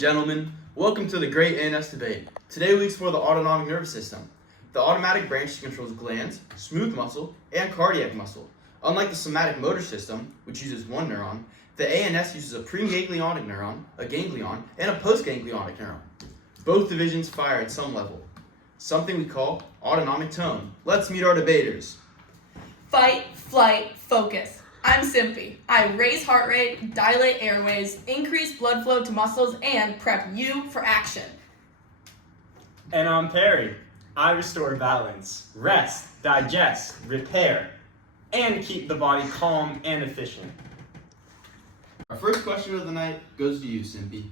gentlemen, welcome to the great AandS debate. Today we explore the autonomic nervous system. The automatic branch controls glands, smooth muscle, and cardiac muscle. Unlike the somatic motor system, which uses one neuron, the AandS uses a preganglionic neuron, a ganglion, and a postganglionic neuron. Both divisions fire at some level, something we call autonomic tone. Let's meet our debaters. Fight, flight, focus. I'm Ch.15. I raise heart rate, dilate airways, increase blood flow to muscles, and prep you for action. And I'm Perry. I restore balance, rest, digest, repair, and keep the body calm and efficient. Our first question of the night goes to you, Ch.15.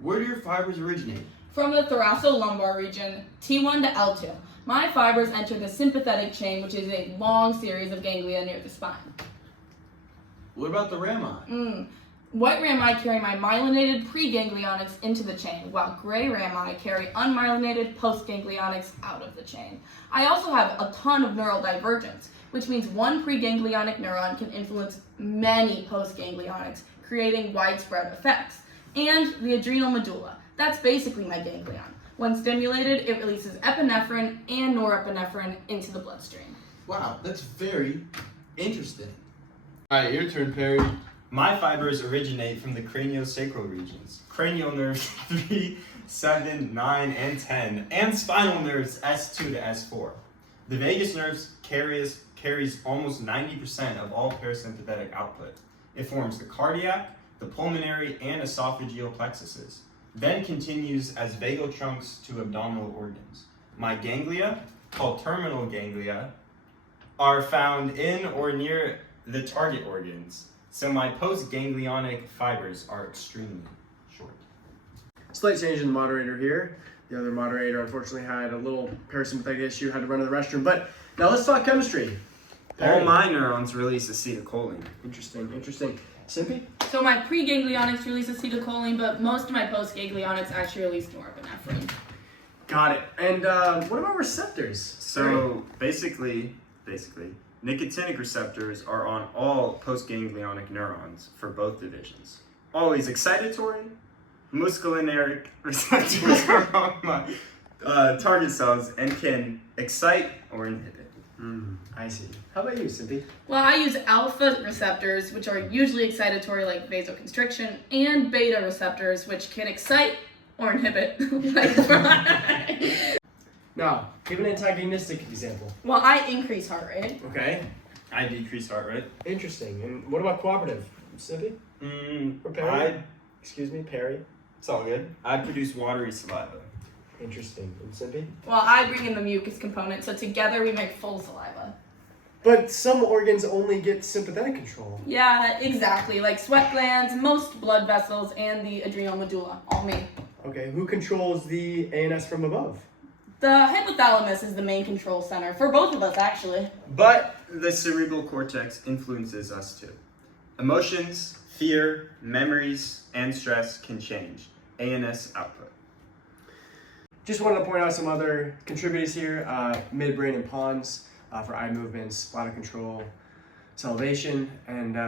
Where do your fibers originate? From the thoracolumbar region, T1 to L2. My fibers enter the sympathetic chain, which is a long series of ganglia near the spine. What about the rami? White rami carry my myelinated preganglionics into the chain, while gray rami carry unmyelinated postganglionics out of the chain. I also have a ton of neural divergence, which means one preganglionic neuron can influence many postganglionics, creating widespread effects. And the adrenal medulla. That's basically my ganglion. When stimulated, it releases epinephrine and norepinephrine into the bloodstream. Wow, that's very interesting. All right, your turn, Perry. My fibers originate from the craniosacral regions, cranial nerves 3, 7, 9, and 10, and spinal nerves S2 to S4. The vagus nerves carries almost 90% of all parasympathetic output. It forms the cardiac, the pulmonary, and esophageal plexuses, then continues as vagal trunks to abdominal organs. My ganglia, called terminal ganglia, are found in or near the target organs, so my postganglionic fibers are extremely short. Slight change in the moderator here. The other moderator unfortunately had a little parasympathetic issue, had to run to the restroom. But now let's talk chemistry. All my neurons release acetylcholine. Interesting. Ch.15? So my preganglionics release acetylcholine, but most of my postganglionics actually release norepinephrine. Got it. And what about receptors? So basically, nicotinic receptors are on all postganglionic neurons for both divisions. Always excitatory, muscarinic receptors are on my target cells and can excite or inhibit. I see. How about you, Ch.15? Well, I use alpha receptors, which are usually excitatory like vasoconstriction, and beta receptors, which can excite or inhibit like Now, give an antagonistic example. Well, I increase heart rate. Okay. I decrease heart rate. Interesting. And what about cooperative? Ch.15? Or Perry? Excuse me, Perry. It's all good. I produce watery saliva. Interesting. And Ch.15? Well, I bring in the mucus component, so together we make full saliva. But some organs only get sympathetic control. Yeah, exactly. Like sweat glands, most blood vessels, and the adrenal medulla. All me. Okay, who controls the AandS from above? The hypothalamus is the main control center for both of us, actually. But the cerebral cortex influences us too. Emotions, fear, memories, and stress can change AandS output. Just wanted to point out some other contributors here. Midbrain and pons for eye movements, bladder control, salivation, and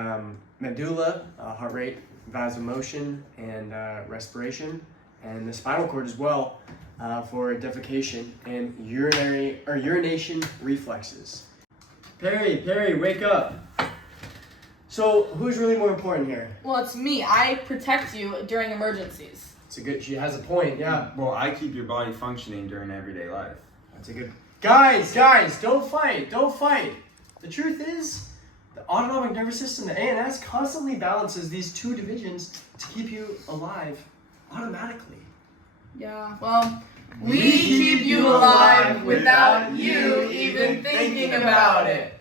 medulla, heart rate, vasomotion, and respiration, and the spinal cord as well for defecation and urination reflexes. Perry, wake up. So who's really more important here? Well, it's me. I protect you during emergencies. She has a point, yeah. Well, I keep your body functioning during everyday life. That's a good. Guys, don't fight. The truth is, the autonomic nervous system, the AandS, constantly balances these two divisions to keep you alive automatically. Yeah, well, we keep you alive without you even thinking about it.